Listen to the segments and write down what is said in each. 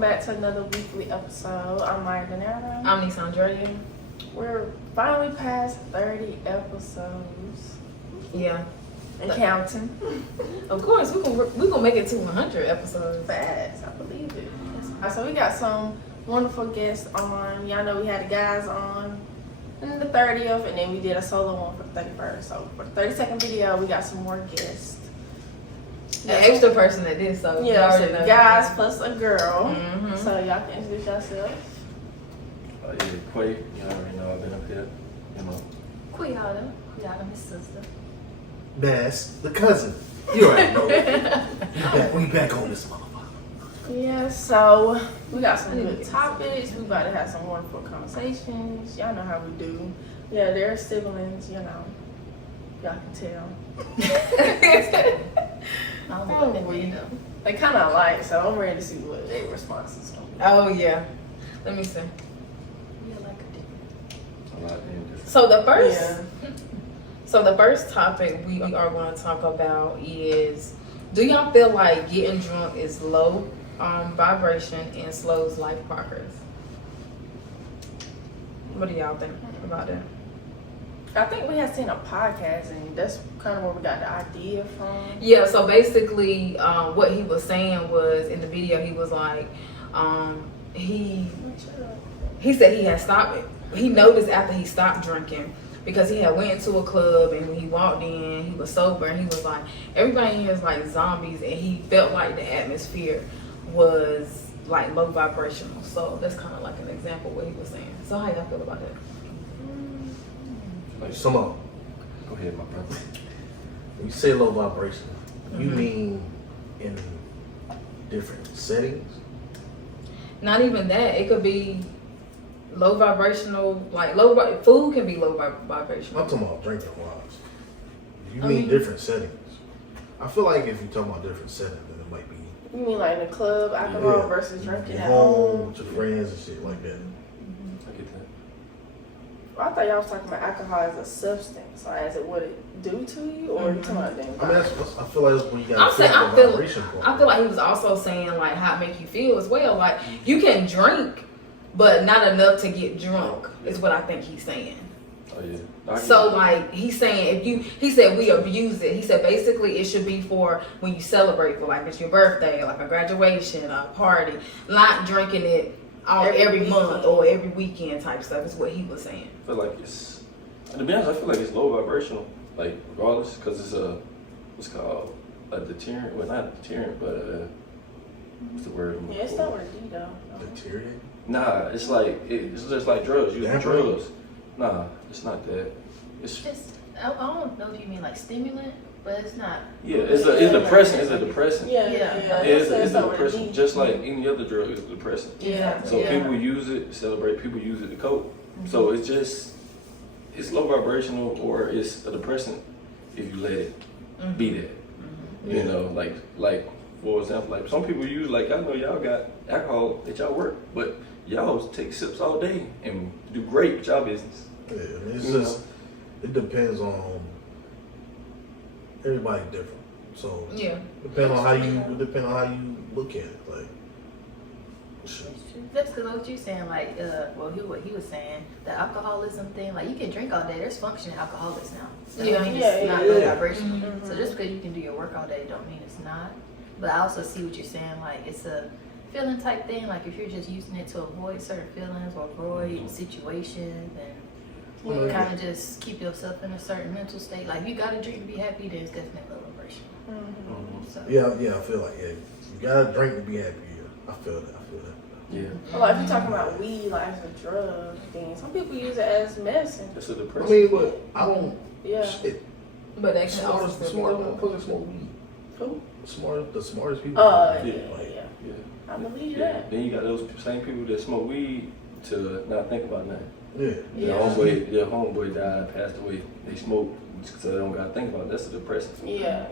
welcome back to another weekly episode. I'm Maya Denaro. I'm Nisandra. We're finally past 30 episodes. Yeah. And counting. Of course, we're gonna make it to 100 episodes. Fast, I believe it. So we got some wonderful guests on. Y'all know we had the guys on the 30th, and then we did a solo one for the 31st. So for the 30-second video, we got some more guests. The extra person that did so. Yeah, so guys plus a girl. Mm-hmm. So y'all can introduce yourselves. Yeah, Quay, you already know I've been up here, you know. Kuyada, my sister. Bass, the cousin. You already know. We back on this motherfucker. Yeah, so we got some good topics. We about to have some wonderful conversations. Y'all know how we do. Yeah, they're siblings, you know. Y'all can tell. They kind of alike, so I'm ready to see what their responses are. Oh yeah. Let me see. A lot different. So the first topic we are going to talk about is: do y'all feel like getting drunk is low vibration and slows life progress? What do y'all think about that? I think we had seen a podcast, and that's kind of where we got the idea from. Yeah, so basically what he was saying was, in the video, he was like, he said he had stopped. He noticed after he stopped drinking, because he had went into a club, and when he walked in, he was sober, and he was like, everybody in here is like zombies, and he felt like the atmosphere was like low vibrational. So that's kind of like an example of what he was saying. So how y'all feel about that? Like, Some of go ahead, my brother. when you say low vibration, you mean in different settings? Not even that. It could be low vibrational, like food can be low vibrational. I'm talking about drinking wise. You mean different settings. I feel like if you're talking about different settings, then it might be You mean like in the club, alcohol versus drinking at at home home? with your friends and shit like that. I get that. Well, I thought y'all was talking about alcohol as a substance, or as it what it do to you, or you talking about the I mean, environment? I feel like that's when you got I'm to saying, the vibration part. I feel like he was also saying like how it make you feel as well. Like you can drink, but not enough to get drunk is what I think he's saying. Oh yeah. So like he's saying he said we abuse it. He said basically it should be for when you celebrate, for like it's your birthday, like a graduation, a party, not drinking it every month or every weekend type stuff is what he was saying. I feel like it's, to be honest, I feel like it's low vibrational, like regardless, because it's what's called a deterrent. Well, not a deterrent, but what's the word? Yeah, it's not with a D though. Deteriorating? Nah, it's just like drugs. Using Damn drugs. Nah, it's not that. It's I don't know if you mean like stimulant, but it's not. yeah, it's a depressant. It's a depressant. Yeah. It's a not with depressant, D. just like any other drug. It's a depressant. Yeah. So people use it to celebrate. People use it to cope. So it's low vibrational, or it's a depressant if you let it be that. You know, like for example, like some people use, like I know y'all got alcohol at y'all work, but y'all take sips all day and do great with y'all business. Yeah, I mean, it's just, it depends on, everybody different. So, Yeah. depend on how you look at it. Like, shit. That's because what you're saying, like, what he was saying, the alcoholism thing, like you can drink all day. There's functioning alcoholics now. That Yeah. don't mean Yeah, it's not yeah. low vibrational. Mhm. So just because you can do your work all day, don't mean it's not. But I also see what you're saying, like it's a feeling type thing. Like if you're just using it to avoid certain feelings or avoid situations and kind of just keep yourself in a certain mental state. Like if you gotta drink to be happy, then it's definitely low vibration. So Yeah, I feel like, you gotta drink to be happy. Yeah, I feel that. Yeah, Well, like if you're talking about weed, like as a drug thing, some people use it as medicine. it's a I depressant. mean, but I don't, Yeah. shit, But they can smart also still be low. motherfuckers smoke weed. Who? The smartest people. Yeah. Like, Yeah. I believe Yeah. that. Then you got those same people that smoke weed to not think about nothing. yeah. Their homeboy died, passed away. They smoke, so they don't gotta think about it. That's a depressant. Yeah.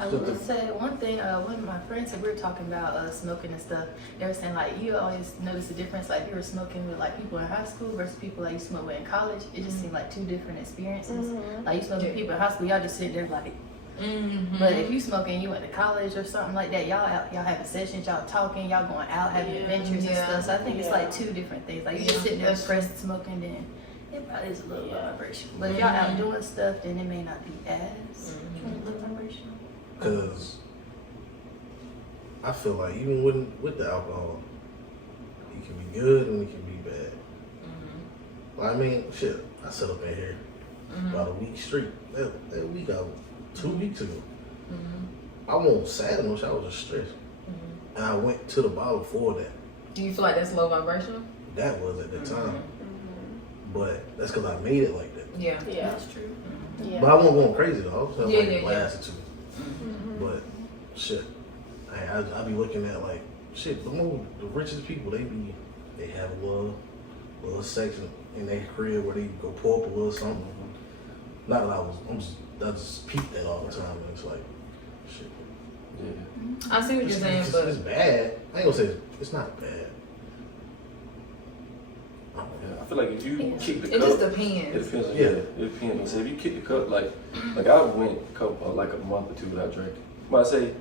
I would just say one thing, one of my friends said, we were talking about smoking and stuff. They were saying like you always notice the difference, like you were smoking with like people in high school versus people like you smoke with in college. It just seemed like two different experiences. Like you smoke with people in high school, y'all just sit there like But if you smoking, you went to college or something like that, y'all out, y'all having sessions, y'all talking, y'all going out having adventures and stuff. So I think it's like two different things. Like you just sitting there pressed smoking, then it probably is a little vibration. But if y'all out doing stuff, then it may not be as low vibrational. Because I feel like even with the alcohol, it can be good and it can be bad. I mean, shit, I sat up in here about a week straight. That week, 2 weeks ago. I wasn't sad much, I was just stressed. And I went to the bottle for that. Do you feel like that's low vibrational? That was at the time. But that's because I made it like that. Yeah. That's true. But I wasn't going crazy though. I was having like a yeah. glass or two. But shit, I be looking at like, shit, the richest people, they have a little section in their crib where they go pour up a little something. Not that I just peep that all the time, and it's like, shit. Yeah. I see what you're saying, but it's bad. I ain't gonna say it's not bad. I feel like if you kick the cup, it just it depends. depends. It depends. So if you kick the cup, like I went like a month or two without drinking. But I say,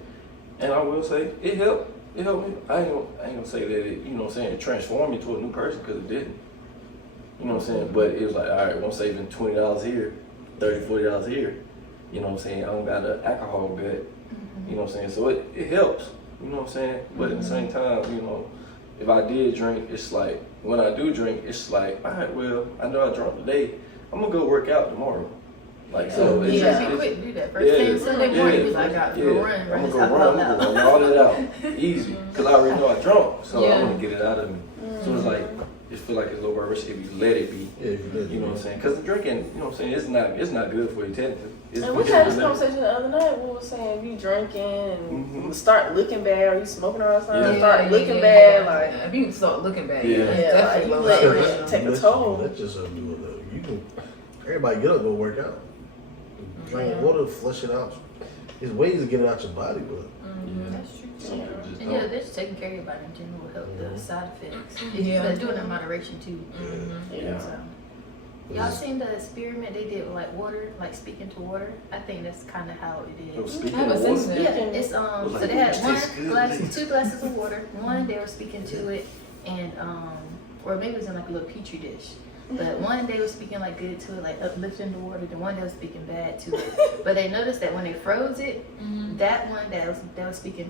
and I will say, it helped. It helped me. I ain't gonna say that it, you know what I'm saying, it transformed me to a new person, because it didn't. You know what I'm saying? But it was like, all right, well, I'm saving $20 here, $30, $40 here. You know what I'm saying? I don't got an alcohol gut. You know what I'm saying? So it helps. You know what I'm saying? But at the same time, you know, if I did drink, it's like, when I do drink, it's like, all right, well, I know I drunk today. I'm gonna go work out tomorrow. Like, so it's If you quit, do that. First thing Sunday morning, was I got to go run. I'm gonna go run. I'm gonna run all that out easy, because I already know I drunk, so I'm gonna get it out of me. So it's like, it feel like it's low vibration if you let it be. You know what I'm saying? Because the drinking, you know what I'm saying, it's not good for you technically. And we had this conversation the other night. We were saying if you drinking and start looking bad, or you smoking all the time, start looking bad, like if you start looking bad, like you let it take a toll. That just do it though. You can, everybody get up, go work out. Drink water, flush it out. There's ways to get it out your body, but That's true. Just And they're just taking care of your body in general will help the side effects. They're doing it in moderation too. So, y'all seen the experiment they did with like water, like speaking to water? I think that's kind of how it is. Speaking I of haven't seen water, that. Yeah, it's so they had two glasses of water. One they were speaking to it, and or maybe it was in like a little petri dish. But one they were speaking like good to it, like uplifting the water. The one they was speaking bad to it. But they noticed that when they froze it, that one that was speaking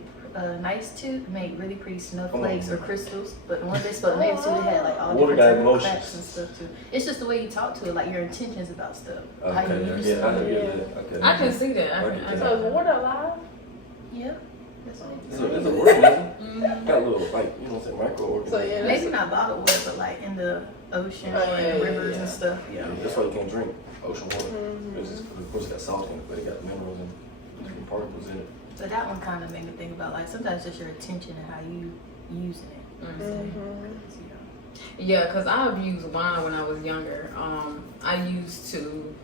nice to made really pretty snowflakes or crystals. But the one they spoke negative to, it had like all Water different got types of emotions. cracks and stuff too. It's just the way you talk to it, like your intentions about stuff. How you okay, use yeah, stuff. okay. I can see that. So is water alive? Yeah. That's what It's an organism. Got a little, like, you know what I'm saying, microorganism. So yeah, maybe not bottled water, but like in the ocean or in rivers and stuff. Yeah. That's why you can't drink ocean water. Because of course it got salt in it, but it got minerals and different particles in it. So that one kind of made me think about like sometimes just your attention and how you using it. Yeah, because I've used wine when I was younger. I used to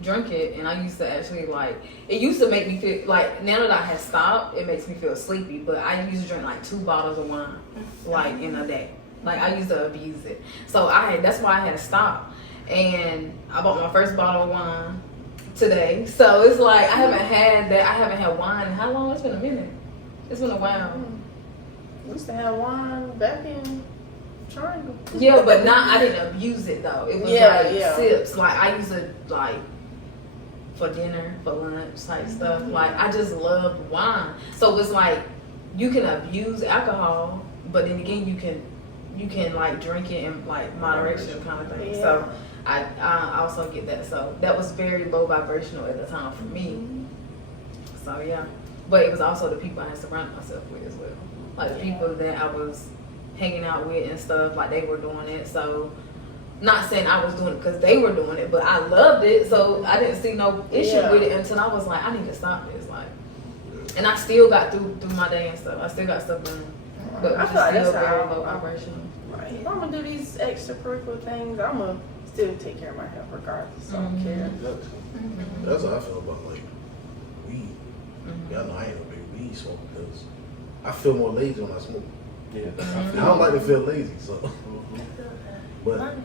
drink it, and I used to actually like, it used to make me feel like, now that I have stopped, it makes me feel sleepy, but I used to drink like 2 bottles of wine like in a day. Like I used to abuse it. So that's why I had stopped. And I bought my first bottle of wine today. So it's like I haven't had wine in how long? It's been a minute. It's been a while. We used to have wine back in Triangle. Yeah, but I didn't abuse it though. It was sips. Like I used to like for dinner, for lunch type stuff. Like I just loved wine. So it's like you can abuse alcohol, but then again you can like drink it in like moderation kind of thing. So I also get that. So that was very low vibrational at the time for me. So yeah. But it was also the people I had surrounded myself with as well. Like the people that I was hanging out with and stuff, like they were doing it. So not saying I was doing it because they were doing it, but I loved it. So I didn't see no issue with it until I was like, I need to stop this. Like, and I still got through my day and stuff. I still got stuff done. But I it's feel like still that's very how low vibrational. Right. If I'm gonna do these extracurricular things, I'm gonna still take care of my health regardless. So I don't care. that's how I feel about like weed. Y'all know I ain't a big weed smoker because I feel more lazy when I smoke. Yeah. I don't like to feel lazy, so. But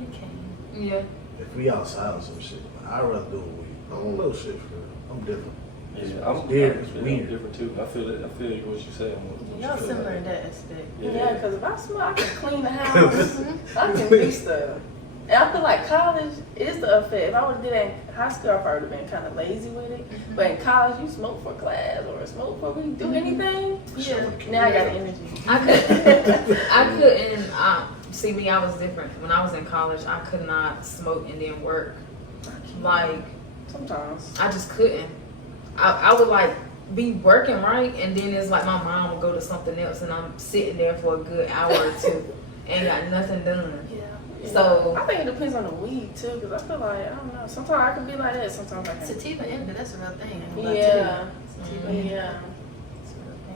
Yeah. if we outside or some shit, I'd rather do it with weed. I don't know shit for real. I'm different. Yeah, I'm weird. different too. I feel it. I feel what you saying. Y'all similar in that aspect. Yeah, because if I smoke, I can clean the house. I can do stuff. And I feel like college is the effect. If I would have did that in high school, I probably would have been kind of lazy with it. But in college, you smoke for class or smoke for we do anything. Yeah. Now I got the energy. I couldn't. See me, I was different. When I was in college, I could not smoke and then work. Like, Sometimes. I just couldn't. I would like be working right, and then it's like my mom would go to something else, and I'm sitting there for a good hour or two, and got nothing done. Yeah. So I think it depends on the weed too, because I feel like I don't know. Sometimes I can be like that. Sometimes I can. Sativa and that's a real thing. Yeah. Sativa. Yeah.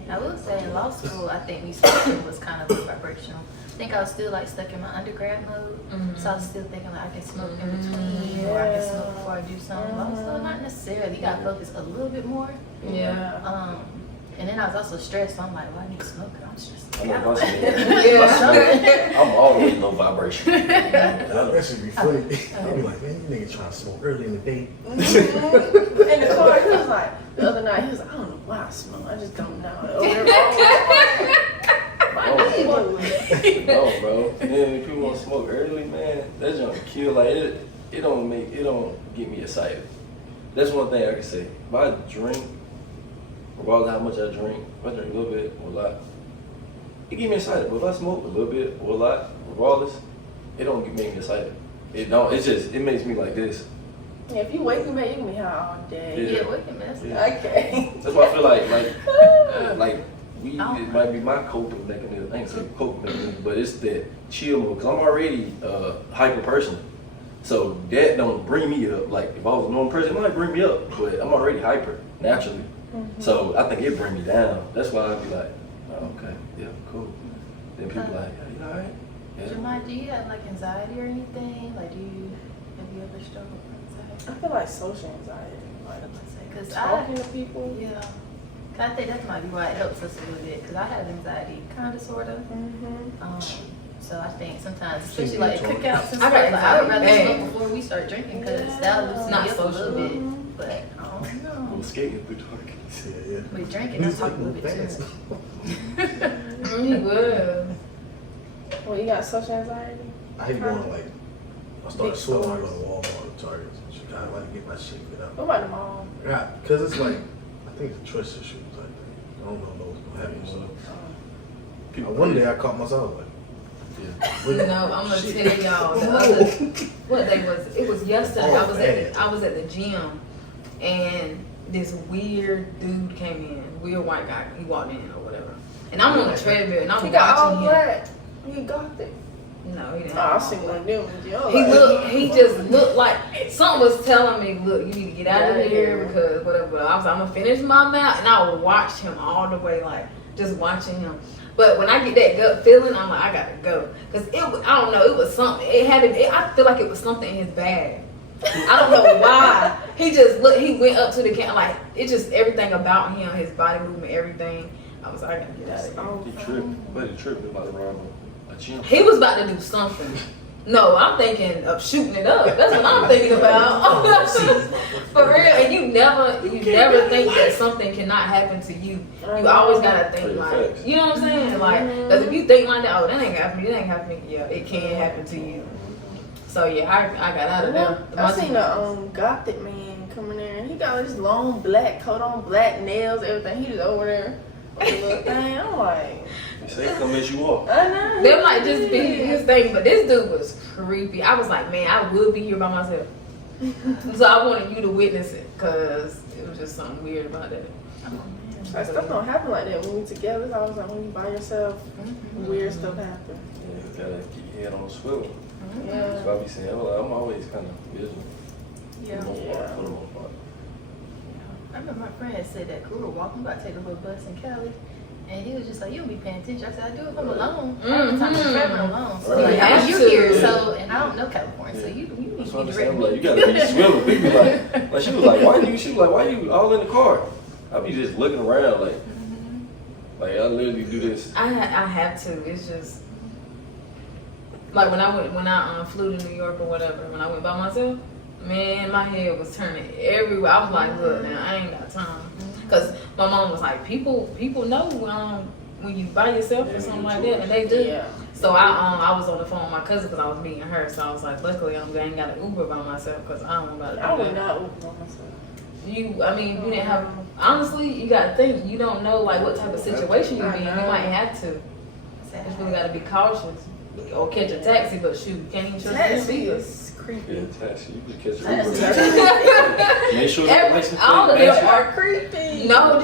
I will say in law school, I think me smoking was kind of vibrational. I think I was still like stuck in my undergrad mode, so I was still thinking like I can smoke in between or I can smoke before I do something. Law school, not necessarily. You gotta focus a little bit more. yeah. And then I was also stressed. So I'm like, well, I need to smoke. I'm stressed. I know out. my shit. I'm always low vibration. That should be funny. I'll be like, man, you niggas trying to smoke early in the day. In the car, he was like, the other night, he was like, I don't know why I smoke. I just don't know. Over there, No, bro. Then if people want to smoke early, man, that's gonna kill. Like it don't get me excited. That's one thing I can say. If I drink, regardless of how much I drink, if I drink a little bit or a lot, it get me excited. But if I smoke a little bit or a lot, regardless, it don't make me excited. It don't. It's just it makes me like this. Yeah, if you wake me, you can be high all day. Yeah, wait a minute. Yeah. Okay. That's why I feel like weed it might be my coping mechanism. I ain't say coping mechanism, but it's that chill mode. Cause I'm already a hyper person, so that don't bring me up. Like if I was a normal person, it might bring me up, but I'm already hyper naturally. So I think it bring me down. That's why I'd be like, oh, okay, yeah, cool. Then people like, yeah, you alright? Yeah. Jemai, do you have like anxiety or anything? Like, have you ever struggled with anxiety? I feel like social anxiety. Like Because talking to people. yeah. I think that might be why it helps us a little bit. Because I have anxiety, kind of, sort of. So I think sometimes, especially like at cookouts and stuff, like, I would rather smoke before we start drinking because that'll loosen me up a little bit. But I don't know. I'm skating through targets. Yeah. With drinking, I talk a little bit too much. He would. Well, you got social anxiety? I hate going like, I started sweating when I go to Walmart or Target. I gotta get my shit get out. What about the mall? Yeah, cause it's like, I think it's a trust issue. Like, I don't know what's gonna happen. So one day I caught myself like, No, I'm gonna tell y'all the other what day was it? It was yesterday. I was at the gym and this weird dude came in, weird white guy. He walked in or whatever, and I'm on the treadmill and I'm He got all watching him. black. He got it. No, he didn't. Oh, I seen one of them in jail. He just looked like something was telling me, look, you need to get out of here because whatever. I was like, I'm gonna finish my mouth, and I watched him all the way, like just watching him. But when I get that gut feeling, I'm like, I gotta go, cause it was, I don't know, it was something. I feel like it was something in his bag. I don't know why. He just looked. He went up to the camera, like it just everything about him, his body movement, everything. I was like, I gotta get out of here. He tripping, but he tripping about to run a gym. He was about to do something. No, I'm thinking of shooting it up. That's what I'm thinking about. For real. And you never think that something cannot happen to you. You always gotta think like, you know what I'm saying? Like, because if you think like that, oh, that ain't happening. Yeah, it can happen to you. So yeah, I got out of there. I seen a gothic man coming there, and he got this long black coat on, black nails, everything. He just over there with a little thing. I'm like, You say come as you are. I know. That might just be his thing, but this dude was creepy. I was like, man, I would be here by myself. So I wanted you to witness it, because it was just something weird about it. Like, stuff don't happen like that when we together. I was like, when you by yourself, weird stuff happen. Yeah, you gotta keep your head on the swivel. Yeah. That's why I be saying, I'm always kind of visual. Yeah. For the most part. I remember my friend had said that we were walking about to take a little bus in Cali, and he was just like, "You don't be paying attention." I said, "I do if I'm alone. I'm traveling alone." So Right. like, you Absolutely. here, so and I don't know California, so you need That's to what be I'm saying. direct. Like, you gotta be swivel. People like she was like, why you all in the car? I be just looking around like I literally do this. I have to. It's just like when I flew to New York or whatever. When I went by myself, Man, my head was turning everywhere. I was like, look, now I ain't got time. Because my mom was like, people know when you by yourself or something like that, and they do. Yeah. So I was on the phone with my cousin because I was meeting her. So I was like, luckily I ain't got an Uber by myself because I don't know about to do I would that. not Uber on myself. You didn't have. Honestly, you got to think. You don't know like what type of situation you be in. You might have to. You just really got to be cautious. Or catch a taxi, but shoot, you can't even trust Taxi the is creepy. Yeah, taxi. You could catch Taxi. Uber. Make sure the license all of plate them match. Are creepy. No,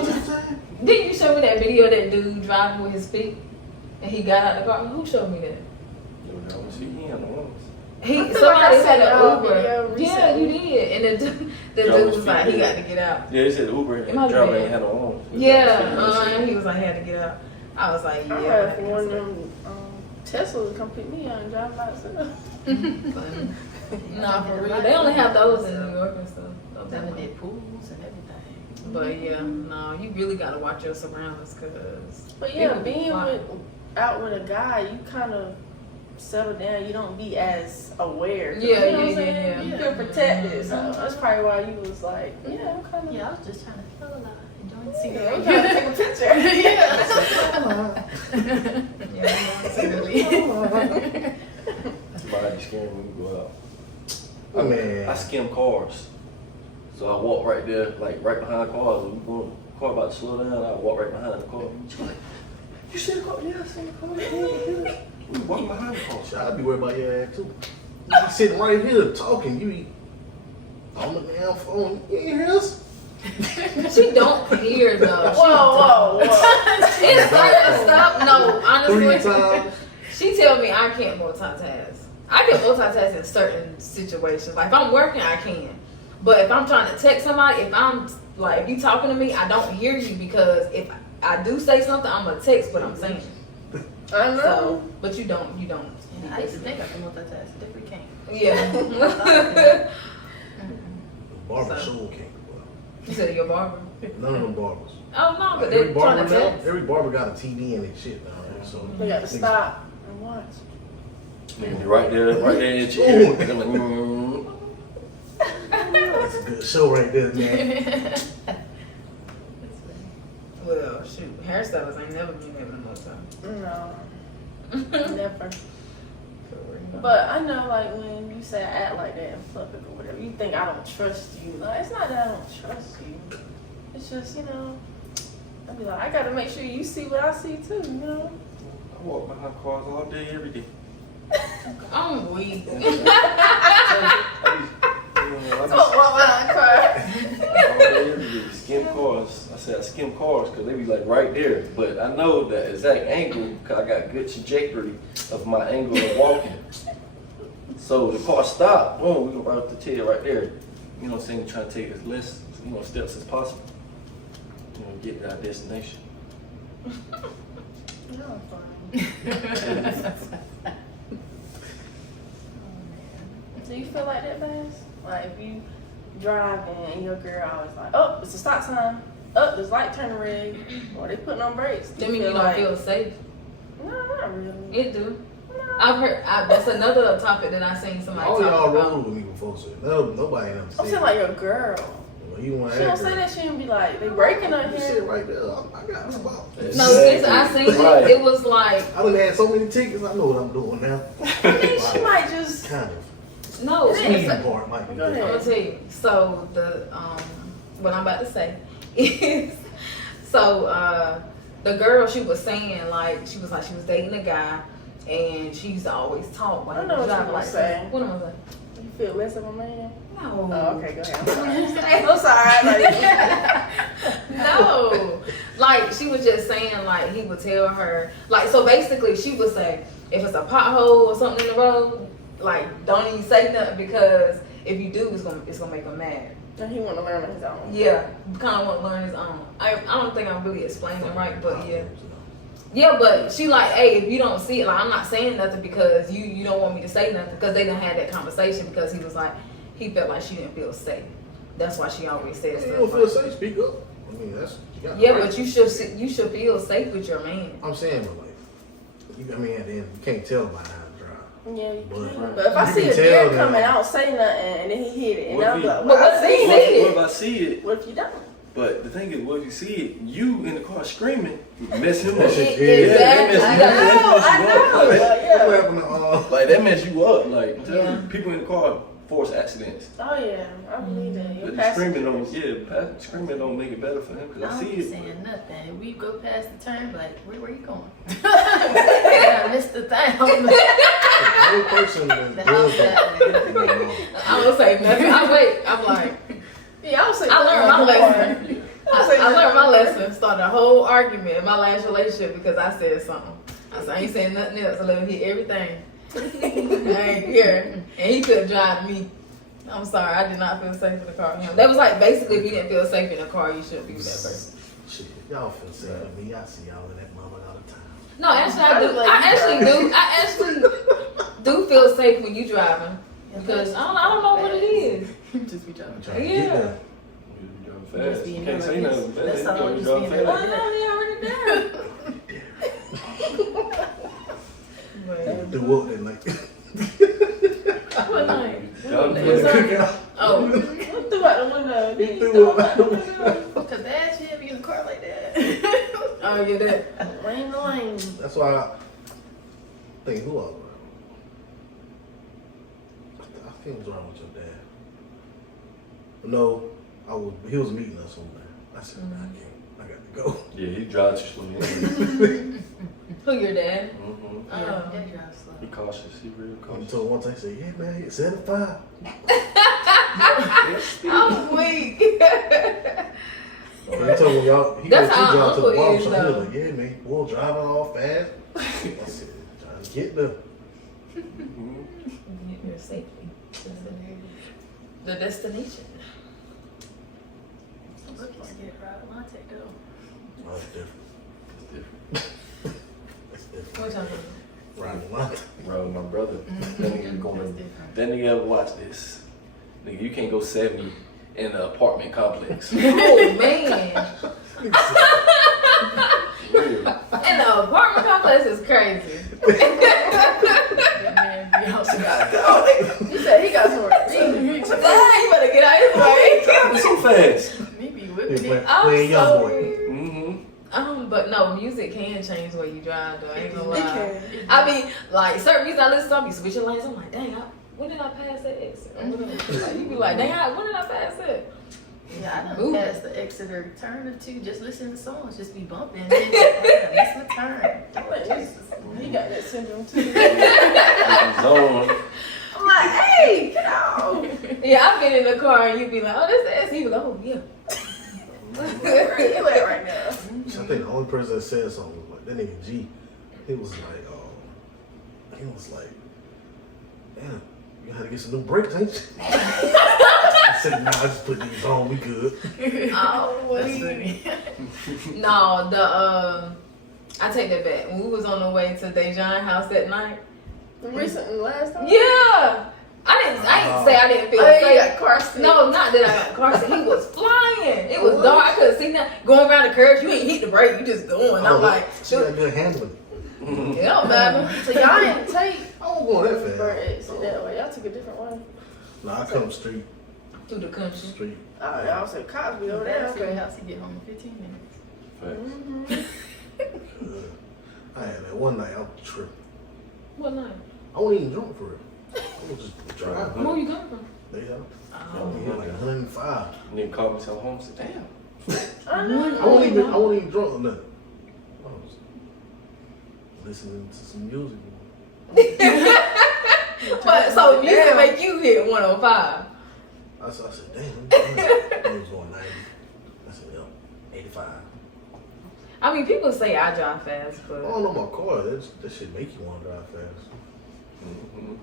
didn't you show me that video of that dude driving with his feet and he got out the car? Who showed me that? Yo, y'all see he on the ones. I feel Somebody like I had saw an that Uber. video Yeah, you recently. did. And the Y'all dude was was like, he feet. got to get out. Yeah, they said Uber It might driver be. ain't had no on. Yeah, he was like, he had to get out. I was like, I yeah. had for one of them Teslas to come pick me up and drive myself. No, for real. They only have those in New York and stuff. Those Them are and like- their pools and everything. But yeah, no, you really gotta watch your surroundings because. But yeah, being out with a guy, you kind of settle down. You don't be as aware. 'Cause Yeah, you know what yeah, I'm saying? yeah, You yeah. feel protected. So that's probably why you was like, yeah, I'm kind of. Yeah, I was just trying to feel alive, enjoying the Yeah, I'm scenery. trying to take a picture. Yeah, Somebody scared when we go out. I mean, I skim cars. So I walk right there, like right behind cars. When we go, car about to slow down, I walk right behind the car. She's like, you see the car? Yeah, I see the car. Yeah. We walking behind the car. shit, I'd be worried about your ass too. You be sitting right here talking. You be on the damn phone. You ain't hear us? she don't hear though. Whoa. It's like a stop. No, 3 honestly, times. she tell me I can't multitask. I can multitask in certain situations. Like if I'm working, I can. But if I'm trying to text somebody, if you talking to me, I don't hear you because if I do say something, I'm gonna text what I'm saying. I know. So, but you don't. And I used to think I could multitask, different can't. Yeah. Barber So. sure can't. You said your barber. None of them barbers. Oh no, Like, but they're trying to now, text. every barber got a TV and their shit down there. So They got to stop and watch. Nigga be right there in your chair. They're like, That's a good show right there, man. Well, shoot, hairstylists ain't never been having no time. No, never. But I know, like, when you say I act like that in public or whatever, you think I don't trust you. Like, it's not that I don't trust you. It's just, I be like, I gotta make sure you see what I see too, I walk behind cars all day, every day. I'm weak. Skim cars. I said I skim cars because they be like right there. But I know the exact angle because I got good trajectory of my angle of walking. So the car stopped. Boom, we go right up the tail right there. You know what I'm saying? Trying to take as less steps as possible. Get to our destination. No, fine. Do you feel like that, Bass? Like if you driving and your girl always like, oh, it's a stop sign. Oh, there's light turning red. Or they putting on brakes. That mean you don't feel safe. No, not really. It do. No. I've heard. That's another topic that I seen somebody All talk y'all about. rolled with me before, so nobody ever I'm said. saying like your girl. Well, you want She to don't act say girl. that. She don't be like, they breaking on You here. sit right there. I got a spot. No, since I seen it, it was like I done had so many tickets. I know what I'm doing now. I mean, she might just. Kind of. no. Yeah. Speeding part might be Go different. I'm gonna tell you. So what I'm about to say is, the girl she was saying like she was dating a guy, and she used to always talk while I he know was what driving. you gonna say. What am I saying? You feel less of a man? No. Oh, okay, go ahead. I'm sorry. No. Like she was just saying like he would tell her like so basically she would say if it's a pothole or something in the road, like don't even say nothing because if you do it's gonna make him mad. And he want to learn on his own. Yeah, kind of want to learn his own. I don't think I'm really explaining it right, but yeah. Yeah, but she like, hey, if you don't see it, like I'm not saying nothing because you don't want me to say nothing because they done had that conversation because he was like, he felt like she didn't feel safe. That's why she always says You stuff. don't feel like- safe, speak up. I mean, that's you got Yeah, right. but you should feel safe with your man. I'm saying, but like, at the end, you can't tell by how to drive. Yeah, you But- can. But if I You see can a deer tell coming, that- I don't say nothing, and then he hit it, and What I'm if he- like, But well, what I if see he it. hit What if I see it? What if you don't? But the thing is, what if you see it, you in the car screaming, mess him up. That shit- Yeah, that mess I you up. know, That mess you up. I know. What Yeah. happened to Like that mess you up. Like I'm telling Yeah. you, people in the car force accidents. Oh yeah, I believe that. Your But the screaming passengers. don't, screaming don't make it better for him because I I see don't be it. saying nothing. We go past the turn, like, where you going? I missed the thing. the only person that's The good house for that I don't say nothing. I wait. I'm like, Yeah, I don't say I learned my nothing. lesson. I say I learned my nothing. lesson. Started a whole argument in my last relationship because I said something. I said I ain't saying nothing else. I let him hit everything. I ain't care, and he couldn't drive me. I'm sorry, I did not feel safe in the car with him. That was like basically, if you didn't feel safe in the car, you shouldn't be with that person. Shit, y'all feel safe with me. I see y'all in that mama all the time. No, actually, I do. I actually do feel safe when you driving because I don't know what it is. Just be I'm driving. trying to Yeah. get there. You Just drive fast. be You in can't there say like nothing. this. That's all, You just drive be in there fast. like Oh, no, they already there. But, Do what then, like? what night? Drive It's fast. on- Oh, What threw out the window? Did He you threw throw it out the out the window? Cause Dad should be in the car like that. oh, yeah, that. Lane to lane. That's why I think who else? I think it was wrong with your dad. No, he was meeting us somewhere. I said, nah, I can't. I got to go. Yeah, he drives too slow. Who your dad? Mm-hmm. Yeah, Oh. Dad drives slow. He cautious. He real I cautious. told one time, he said, yeah, man, it's 75. I'm weak. And he told me y'all, he That's goes how y'all to the Uncle barber is, shop. He though. was like, yeah, man, we'll drive it all fast. I said, trying to get there. You're safely. The destination. Look, he's scared to ride Monte though. Oh, that's different. It's different. That's different. What time? Riding line. Bro, my brother, that nigga That's going. different. That nigga ever watch this? Nigga, you can't go 70 in an apartment complex. Oh man. Real. And the apartment complex is crazy. That man be outside. He said he got some. Dang, you better get out his way. It's so fast. Me be He whipping it. playing young boy. Mm-hmm. But no, music can change the way you drive though. I ain't gonna He lie. can. I mean, like certain music I listen to, I be switching lanes. I'm like, dang, when did I pass that exit? Or whatever. Like, you be like, dang, when did I pass it? Yeah, I Ooh. done passed the Exeter turn or two, just listening to songs, just be bumping. And then, I missed the turn. I'm like, Jesus. He got that syndrome too. Zone. I'm like, hey, get out. Yeah, I've been in the car and you be like, oh, this is S. He was like, oh, yeah. Where you at right now? So I think the only person that said something was like, that nigga G. He was like, damn, you had to get some new brakes, ain't you? I said, nah, I just put these on, we good. Oh, That's funny. No, I take that back. When we was on the way to Dejan's house that night. Recently, last time? Yeah. I didn't say I didn't feel Oh, you safe. got car seat. No, not that I got car seat. He was flying. It was dark. I couldn't see nothing. Going around the curve, you ain't hit the brake. You just going. I'm like, she got good handling. it don't matter. So y'all didn't take I don't go that the fast. bird exit that way. Y'all took a different way. Nah, I come straight. Through the country. Straight. Oh, y'all said cops be over there. That's your Okay. house, you get home in 15 minutes. Good. I had that one night, I was tripping. What night? I wasn't even drunk for real. I was just driving. Where you coming from? They had Oh. like 105. Nigga called me, tell home, said, damn. I know. I wasn't even drunk or nothing. I was listening to some music. But so music make you hit 105. I said, damn. It was going 90. I said, yo, 85. I mean, people say I drive fast, I but don't know my car. That shit make you want to drive fast. Mm-hmm.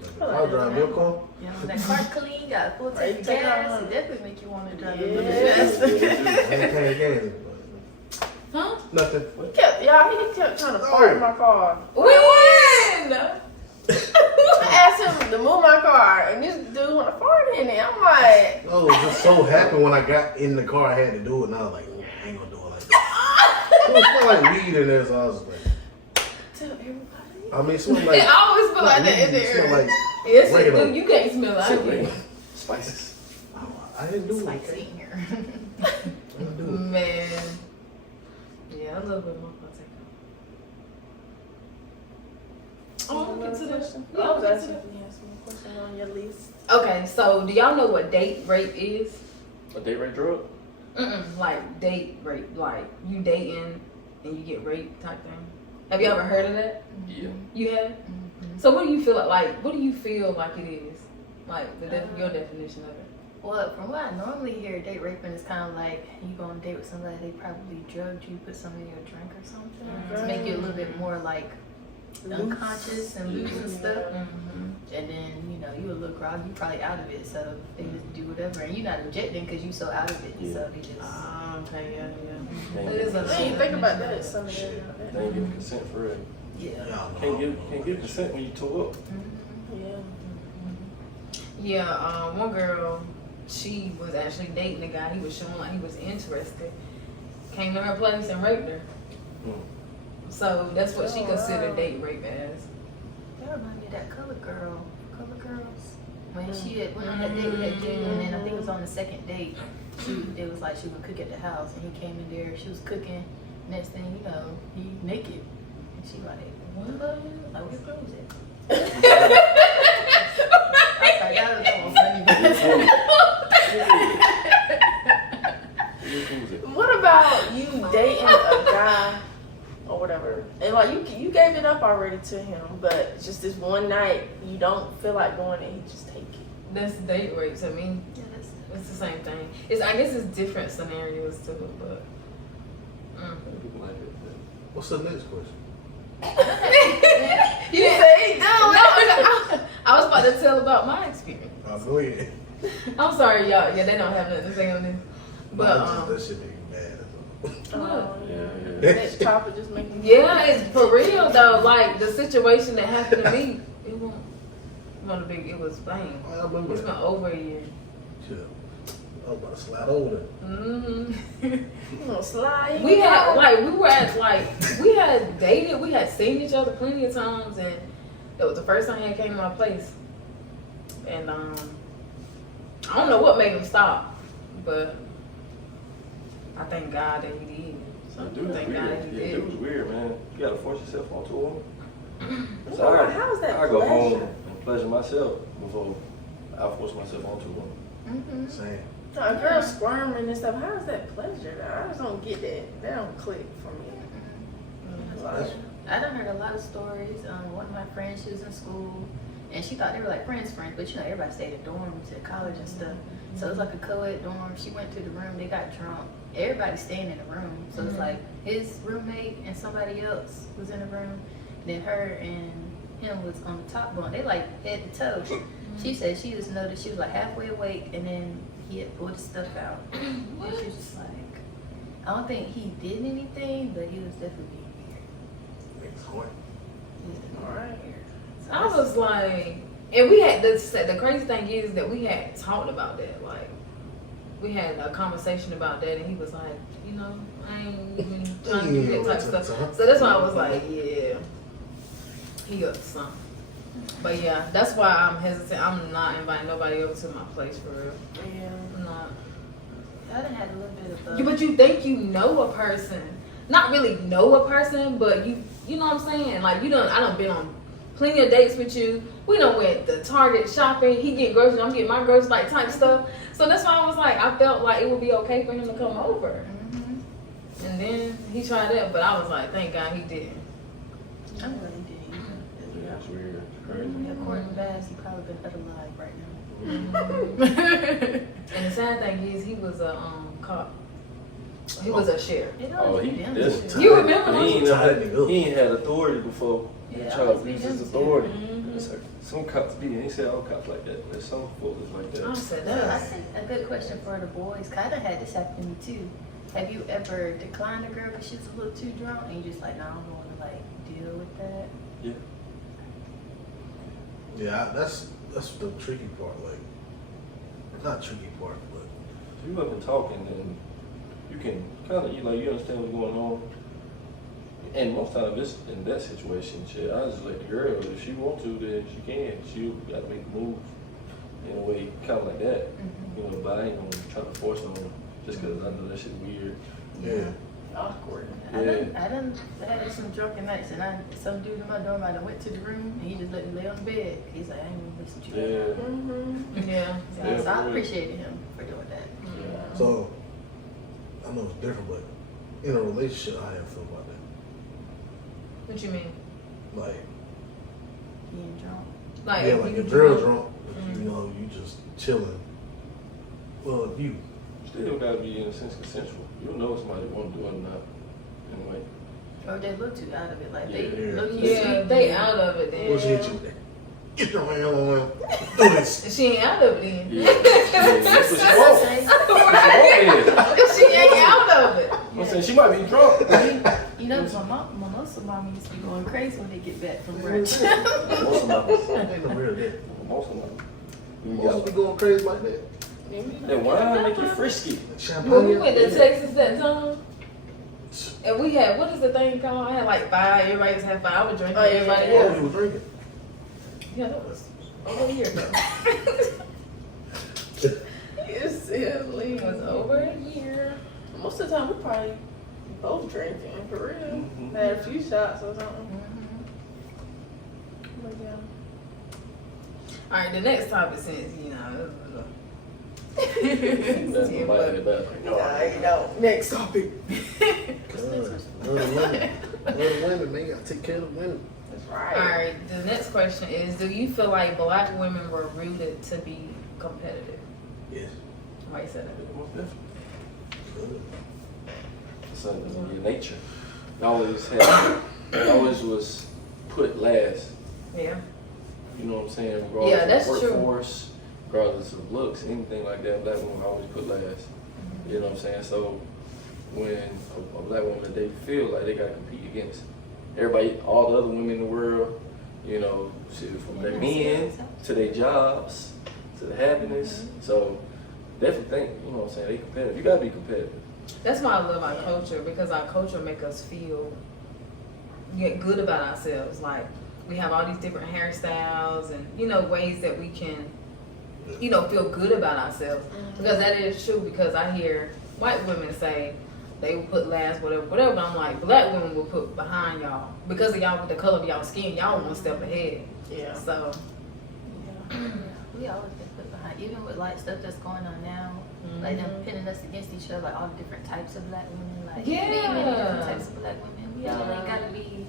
Like, if I drive your car, You know, when that car clean, got full tank of Take gas, off. it definitely make you want to drive a Yeah. little bit I faster. ain't paying gas. But huh? nothing. He kept trying to fart in my car. When? I asked him to move my car, and this dude want to fart in it. I'm like, No, it was just so happened when I got in the car, I had to do it, and I was like, I ain't gonna do it like that. It was smell like weed in there, so I was like, tell everybody. I mean, it smell like. I always feel like that in It smell there. like. Yes, regular. you can't smell it. Spices. I didn't do it. Spicy in here. I didn't do it. Man. Yeah, a little bit more contact. Oh, Another get to question? the. I was asking if you had some questions on your list. Okay, so do y'all know what date rape is? A date rape drug? Like date rape, like you dating and you get raped type thing. Have you ever heard of that? Yeah. You have. So what do you feel like? What do you feel like it is? Like your definition of it? Well, from what I normally hear, date raping is kind of like you go on a date with somebody, they probably drugged you, put something in your drink or something to make you a little bit more like unconscious and loose and stuff. And then, you know, you a little groggy, you probably out of it, so they just do whatever. And you're not objecting because you so out of it, so they just... Okay, yeah. Can't It is give- a I ain't think about that. Some They ain't give consent for real. Yeah. Can't give consent when you tore up. Yeah. Yeah, one girl, she was actually dating a guy. He was showing like he was interested. Came to her place and raped her. So that's what she considered date rape as. That reminds me of that Color Girls. When she had went on that date with that dude, and then I think it was on the second date, it was like she would cook at the house, and he came in there, she was cooking. Next thing you know, he naked. And she like, what? Like, where your clothes at? I was like, that was almost funny. What about you dating a guy or whatever, and like you gave it up already to him, but just this one night you don't feel like going and he just take it. That's date rape to me. Yeah, It's the same thing. I guess it's different scenarios too, but. People like it. What's the next question? You say no. I was about to tell about my experience. Go ahead. I'm sorry, y'all. Yeah, they don't have nothing to say on this. But that shit make me mad. Yeah. That topic just making me yeah, it's for real though. Like the situation that happened to me, it wasn't big. It was bang. I remember It's that. been over a year. Shit. I was about to slide over there. You gonna slide. We had dated, we had seen each other plenty of times, and it was the first time he came to my place. And I don't know what made him stop, but I thank God that he did. Dude, Thank God weird. he Yeah, did. it was weird, man. You gotta force yourself onto a woman. Lord, how is that I go home pleasure? and pleasure myself before I force myself onto a woman. Same. A girl squirming and stuff. How is that pleasure? I just don't get that. That don't click for me. Like, I done heard a lot of stories. One of my friends, she was in school, and she thought they were like friends, but you know, everybody stayed in dorms at college and stuff. So it was like a co-ed dorm. She went to the room, they got drunk. Everybody staying in the room. So it's like his roommate and somebody else was in the room. Then her and him was on the top bunk. They like head to toe. She said she just noticed she was like halfway awake, and then he had pulled his stuff out. And she was just like, I don't think he did anything, but he was definitely being weird. Next point. all right. So I was like, and we had the crazy thing is that we had talked about that. Like, we had a conversation about that, and he was like, you know, I ain't even trying to do that type of stuff. So that's why I was like, yeah, he up to something. But yeah, that's why I'm hesitant. I'm not inviting nobody over to my place for real. Yeah. I'm not. I done had a little bit of But you think you know a person. Not really know a person, but you know what I'm saying? Like I done been on plenty of dates with you. We done went to Target shopping. He getting groceries, I'm getting my groceries, like type stuff. So that's why I was like, I felt like it would be okay for him to come over. And then he tried that, but I was like, thank God he didn't. I'm really did. Yeah, it's weird. It's crazy. According to Bass, he probably been alive right now. And the sad thing is, he was a cop. He was a sheriff. It Oh, always he be them this two. You remember he him? ain't had authority before. He Yeah, tried always to be use them his two. authority. It's like some cops be, and he said all cops like that. There's some fools like I that. said I that. think a good question for the boys. Kind of had this happen to me too. Have you ever declined a girl because she was a little too drunk, and you just like, no, I don't want to like deal with that? Yeah. Yeah, that's the tricky part. Like, not tricky part, but If you up and talking, then you can kind of you understand what's going on, And most times, this in that situation, shit, I just let the girl. If she want to, then she can. She got to make a move in a way, kind of like that. You know, but I ain't gonna try to force them just because I know that shit's weird. Yeah. Awkward. I done had some drunken nights, and some dude in my dorm, I done went to the room, and he just let me lay on the bed. He's like, I ain't gonna listen to you. Yeah. Yeah. So I appreciated him for doing that. Yeah. So I know it's different, but in a relationship, how do you feel about that? What you mean? Like, Being drunk. Like, yeah, if like you your girl drunk- drunk, but you know, you just chilling. Well, you. Still gotta be in a sense consensual. You don't know if somebody want to do it or not. Anyway. Or they look too out of it, like they Yeah. look Yeah, they out of it then. What's hit you? Get your hand on him. Do this. She ain't out of it then. Yeah. That's what she want. She ain't out of it. I'm saying she might be drunk. You know, my muscle mommy used to be going crazy when they get back from brunch. Most of them. Ain't no real that. Most of them. You Most be going crazy like that. That wine make you frisky. When we Champagne. went to Texas that time, and we had, what is the thing called? I had like 5, everybody just had 5. I was drinking, Oh, yeah, everybody What else. you was drinking? Yeah, that was over a year ago. You're silly. It was over a year. Most of the time, we probably both drinking, for real. Had a few shots or something. But yeah. All right, the next topic, since, you know, That's nobody in the bathroom. Nah, you know. Next topic. Women, man, you gotta take care of the women. That's all right. right, the next question is, do you feel like black women were rooted to be competitive? Yes. Why you said that? Most definitely. Good. It's in your nature. It always was put last. Yeah. You know what I'm saying? Regardless Yeah, that's of true. workforce, regardless of looks, anything like that, black women always put last. You know what I'm saying? So when a black woman, they feel like they gotta compete against everybody, all the other women in the world, you know, shit, from their men to their jobs to the happiness. So definitely think, you know what I'm saying, they competitive. You gotta be competitive. That's why I love our culture, because our culture make us feel good about ourselves. Like, we have all these different hairstyles and, you know, ways that we can, you know, feel good about ourselves. Because that is true, because I hear white women say they will put last, whatever. But I'm like, black women will put behind y'all. Because of y'all, with the color of y'all skin, y'all one step ahead. Yeah. So, We always been put behind, even with like stuff that's going on now, like them pitting us against each other, like all the different types of black women, like Yeah. many different types of black women. We all ain't gotta be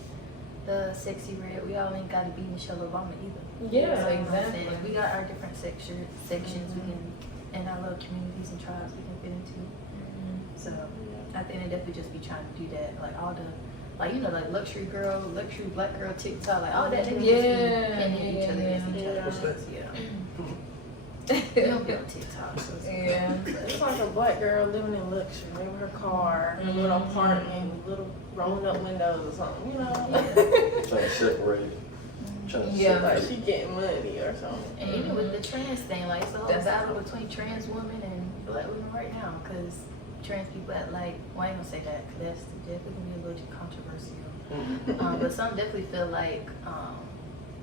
the sexy red. We all ain't gotta be Michelle Obama either. yeah, So, you know what I'm exactly. saying? We got our different sections we can, and our little communities and tribes we can fit into. So I think they definitely just be trying to do that, like all the, like, you know, like luxury black girl TikTok, like all that. They just be pinning each other against each other. What's that? Yeah. We don't be on TikTok. So it's Yeah. It's like a black girl living in luxury, with her car, a little apartment, with little rolling up windows or something, you know? Trying to separate it. Trying to Yeah. Like separate she getting money or something. And even with the trans thing, like it's a whole That's- battle between trans women and black women right now, because trans people act like, well, I ain't gonna say that, because that's definitely gonna be a little controversial. But some definitely feel like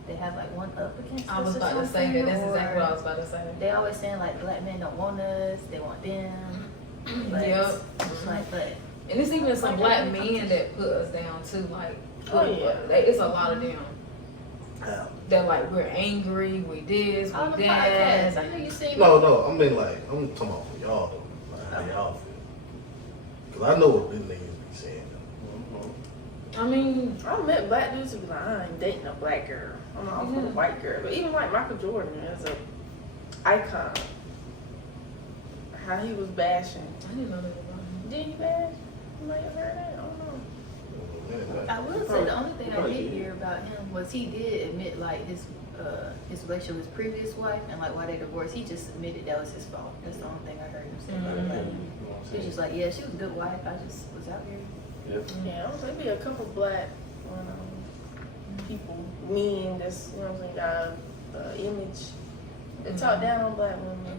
they have like one up against I was us or about to say something, that. That's exactly what I or was about to say. they always saying like black men don't want us, they want them. But Yep. it's like, but And it's even some black men that put us down too. Like, Oh, yeah. It's a lot of them. How? They're like, we're angry, we this, on the we podcast, that. I know you seen No, I mean like, I'm talking about for y'all though, like how y'all feel. Cause I know what them niggas be saying. I mean, I met black dudes who be like, I ain't dating a black girl. I'm all for the white girl. But even like Michael Jordan is a icon. How he was bashing. I didn't know that about him. Did he bash? You might have heard that. I don't know. I will say the only thing I did hear about him was he did admit like his relationship with his previous wife and like why they divorced. He just admitted that was his fault. That's the only thing I heard him say about it. Like, he was just like, yeah, she was a good wife. I just was out here. Yeah, maybe a couple black people, men, that's, you know what I'm saying, got image. They talk down on black women.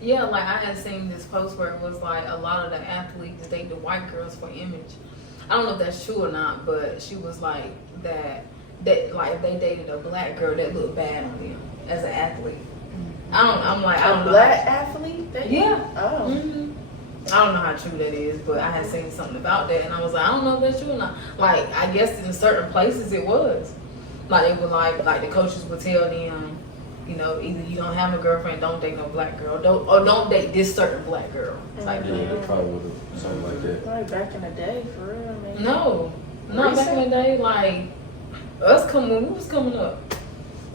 Yeah, like I had seen this post where it was like a lot of the athletes date the white girls for image. I don't know if that's true or not, but she was like that like if they dated a black girl that looked bad on them as an athlete. I'm like, I don't know. Black athlete? Yeah. Oh. Mm-hmm. I don't know how true that is, but I had seen something about that, and I was like, I don't know if that's true or not. Like, I guess in certain places it was. Like, they would like the coaches would tell them, you know, either you don't have a girlfriend, don't date no black girl, don't date this certain black girl. Type Yeah, they probably would have something like that. Like back in the day, for real, man. No, not back in the day. Like when we was coming up,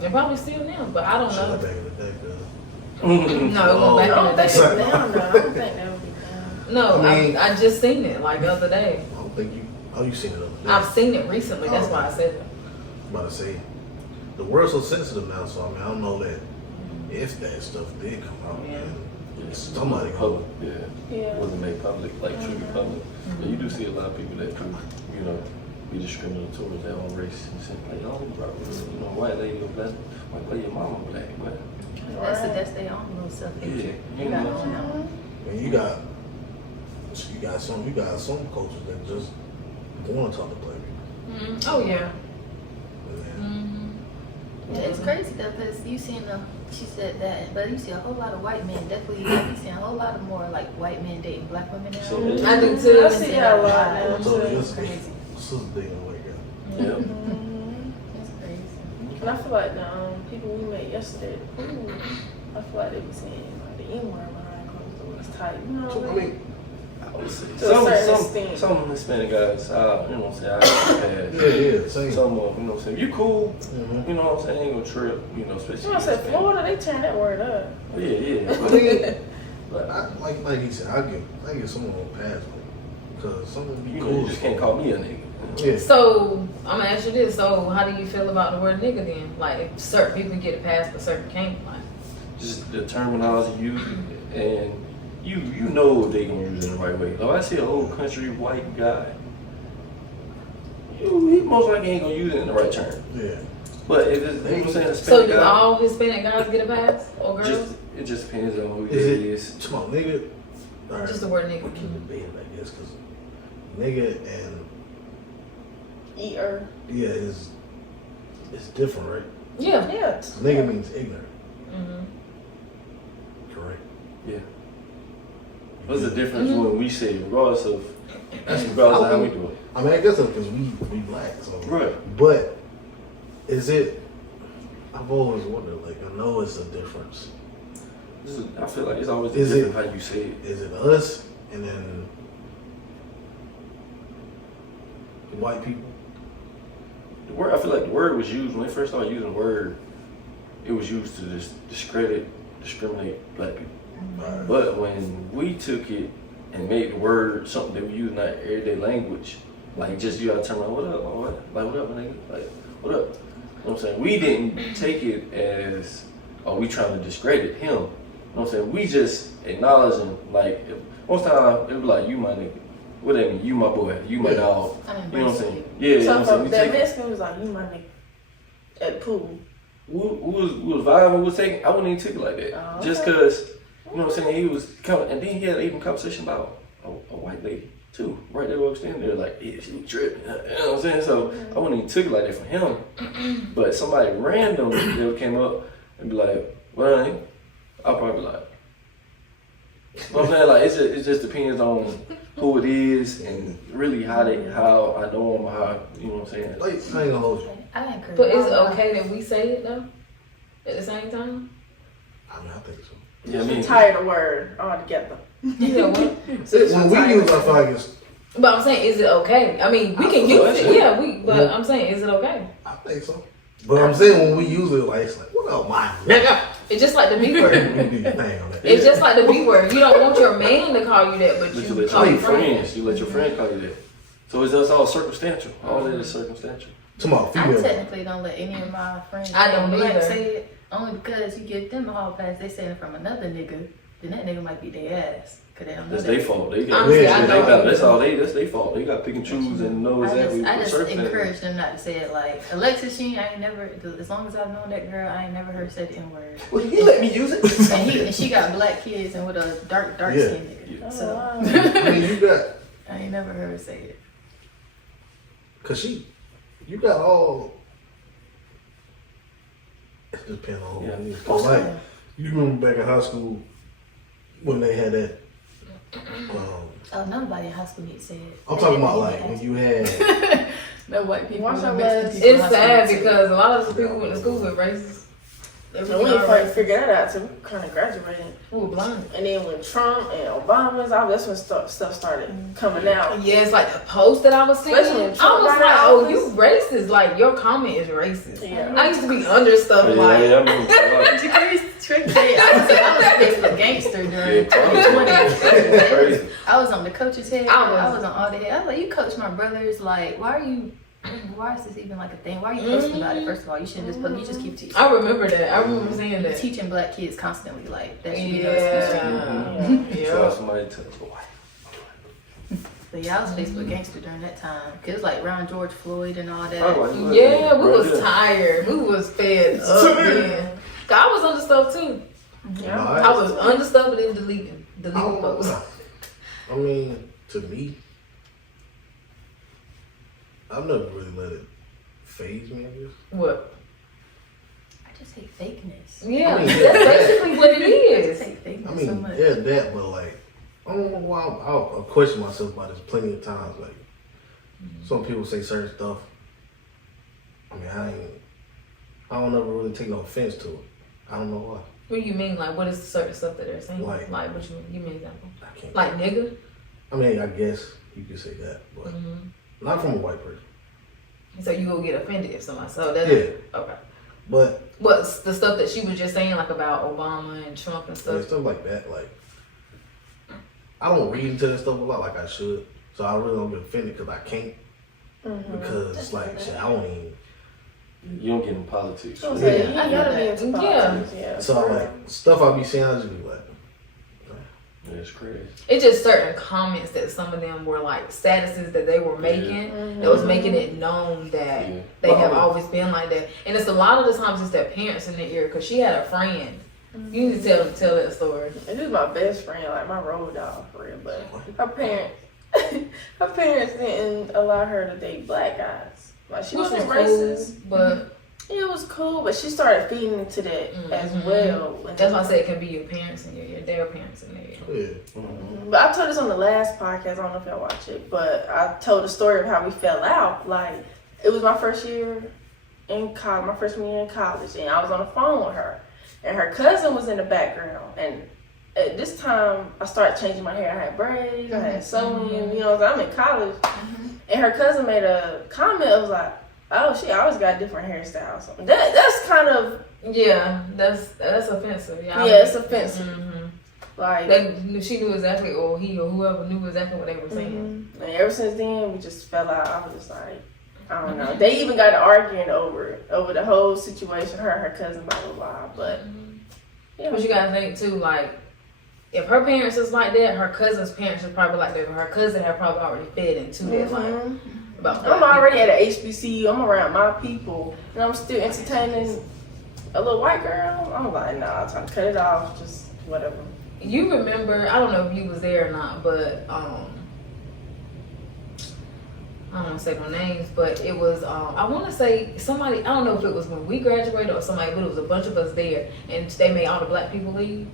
and probably still now, but I don't Shit, know. back in the day, cuz. No, it went I back don't in the think it's day. down though. I don't think that would be down. No, I mean- I just seen it like the other day. I don't think you. Oh, you seen it the other day. I've seen it recently. That's why I said that. I'm about to say, the world's so sensitive now, so I mean, I don't know that if that stuff did come out, Yeah. Yeah, somebody public, yeah. Yeah. Wasn't made public, like truly public. But you do see a lot of people that do, you know, be discriminatory towards their own race and saying like, oh, bro, you know, white lady or black, white lady, your mama black, but That's their own little self-hatred. Yeah, You got you on them. And you got some coaches that just want to talk to black people. Oh yeah. And Yeah, it's crazy though, because you seen she said that, but you see a whole lot of white men, definitely, like, you see a whole lot of more like white men dating black women now. So, I do too. I see that a lot now. so too. it's Crazy. sister dating a white girl. yeah. Mhm. It's crazy. And I feel like the people we met yesterday, ooh, I feel like they be saying like the N word behind closed doors type. You know So what I mean, I would say To a certain extent. some Hispanic guys, you know what I'm saying, I pass. yeah, same. Some of them, you know what I'm saying, you cool, Mhm. you know what I'm saying, ain't gonna trip, you know, especially. You know what I'm saying? Florida, they turn that word up. Oh, yeah, yeah. I mean, but like he said, I give someone a pass because someone be You cool. know, you just can't call me a nigga. Yeah. So I'm gonna ask you this. So how do you feel about the word nigga then? Like if certain people get a pass, but certain can't. Like Just the terminology used, and you know they gonna use it in the right way. If I see a old country white guy, he most likely ain't gonna use it in the right term. Yeah. But if it's, you know what I'm saying, Hispanic so do guy, all Hispanic guys get a pass or girls? it just depends on who it Is it is. come on, nigga? All right. Just the word We nigga. can debate it, I guess, because nigga and Eater. yeah is it's different, right? Yeah. Yeah. Nigga means ignorant, Mm-hmm. correct? Yeah. What's the difference Mhm. when we say it, regardless of That's regardless of how we do it? I mean, I guess that's because we black, so Right. But is it? I've always wondered. Like, I know it's a difference. I feel like it's always Is different how you say it. Is it us and then the white people? The word, I feel like the word was used when they first started using the word. It was used to discriminate black people. Right. But when we took it and made the word something that we use in our everyday language, like just you gotta turn around, what up, or what? Like what up, nigga? Like what up? You know what I'm saying? We didn't take it as, oh, we trying to discredit him. You know what I'm saying? We just acknowledging, like, most time it was like, you my nigga. What that mean? You my boy. You my Yeah. dog. I You know what I'm embrace saying? it. Yeah, you know what I'm saying? So We that take it. Mexican was like, you my nigga. At the pool. We was vibing, we was taking, I wouldn't even take it like that. Oh, Just okay. cause, you know what I'm saying, he was coming, and then he had even conversation about a white lady too, right there, was standing there like, yeah, she was tripping, you know what I'm saying? So I wouldn't even took it like that for him. But somebody random that came up and be like, well, I'll probably be like, you know what I'm saying? Like, it just depends on who it is and really how I know them, how, you know what I'm saying? Like, I ain't gonna hold you. I encourage But is it all okay that we say it though? At the same time? I mean, I think so. Yeah, I mean, Tired of word altogether. Yeah. What? When we use, I feel like it's. But I'm saying, is it okay? I mean, we can use it. Yeah, but I'm saying, is it okay? I think so. But I'm saying when we use it, like it's like, what up, my nigga? It's just like the B word. We do your thing on that. It's just like the B word. You don't want your man to call you that, but But you you let call your your friend. friends, you let your friend call you that. So it's just all circumstantial. All that is circumstantial. Tomorrow, I female. technically don't let any of my friends I don't black either. say it, only because you give them a hall pass, they say it from another nigga, then that nigga might be their ass. Cause they don't know That's that. their fault. They got Honestly, I they know. got that's all they that's their fault. They got to pick and choose and know exactly I what just circumstances. encourage them not to say it. Like Alexis Sheen, I ain't never, as long as I've known that girl, I ain't never heard her say the N word. Well, he let me use it. And she got black kids and with a dark Yeah. skin nigga. Yeah. So wow. I mean, you got. I ain't never heard her say it. Cause you got all. It depends on who. Yeah. Cause like, you remember back in high school when they had that. Oh, nobody in high school needs to say it. I'm talking about like when you had. No white people. Watch your Mexican words. people in It's high school sad need to. because a lot of the people went to school with racist. And we didn't quite figure that out till we kind of graduated. We were blind. And then when Trump and Obama's out, that's when stuff started coming out. Yeah, it's like the post that I was seeing. Especially when I Trump was got like, out oh, of you office. racist. Like, your comment is racist. Yeah. I used to be under stuff Yeah, like, I mean, like, Degrees tricked me. I was a Facebook gangster during 2020. crazy. I was on the coach's head. I I was on all the head. I was like, you coach my brothers. Like, why is this even like a thing? Why are you posting about it? First of all, you shouldn't just post. You just keep teaching. I remember that. I remember saying that. Teaching black kids constantly, like that should be no excuse. Yeah. So Yeah. somebody tell us why. But yeah, I was Facebook gangster during that time. Cause it was like around George Floyd and all that. Yeah, we was tired. We was fed up, man. 'Cause I was under stuff too. Yeah. I was under stuff and then deleting posts. I mean, to me, I've never really let it phase me, I guess. What? I just hate fakeness. Yeah, I mean, that's basically what it I is. just hate fakeness I mean, so much. yeah, that, but like, I don't know why I'll question myself about this plenty of times. Like, some people say certain stuff. I mean, I don't ever really take no offense to it. I don't know why. What do you mean? Like, what is the certain stuff that they're saying? Like- Like what you mean? Give me an example. I can't. Like nigga? I mean, I guess you could say that, but not from a white person. So you go get offended if somebody so that's Yeah, okay. but What's the stuff that she was just saying like about Obama and Trump and yeah, stuff? stuff like that, like, I don't read into that stuff a lot like I should, so I really don't get offended because I can't. Because like shit, I don't even. You don't get in politics. So, Right? you gotta be into politics. Yeah. So like stuff I be saying, I just be like, That's crazy. It's just certain comments that some of them were like statuses that they were making that was making it known that Yeah. they have always been like that. And it's a lot of the times it's their parents in the ear because she had a friend. You need to tell that story. And this is my best friend, like my road dog for real. But her parents didn't allow her to date black guys. Like she Which wasn't was racist. cool, but It was cool, but she started feeding into that as well. that's why I say it can be your parents and their parents in their ear. yeah, But I told this on the last podcast. I don't know if y'all watch it, but I told the story of how we fell out. Like it was my first year in college, my freshman year in college, and I was on the phone with her, and her cousin was in the background. And at this time, I started changing my hair. I had braids, I had sewing. You know, I'm in college, and her cousin made a comment. It was like, "Oh, she always got different hairstyles." That's kind of that's offensive. Yeah, it's offensive. Like she knew exactly, or he or whoever knew exactly what they were saying. And ever since then, we just fell out. I was just like, I don't know. They even got arguing over the whole situation. Her and her cousin, blah blah blah. But yeah, But you gotta think too, like if her parents is like that, her cousin's parents is probably like that. But her cousin had probably already fed into that. Like about I'm already at an HBCU. I'm around my people, and I'm still entertaining a little white girl. I'm like, nah, I'm trying to cut it off. Just whatever. You remember? I don't know if you was there or not, but I don't want to say no names, but it was I want to say somebody. I don't know if it was when we graduated or somebody, but it was a bunch of us there, and they made all the black people leave.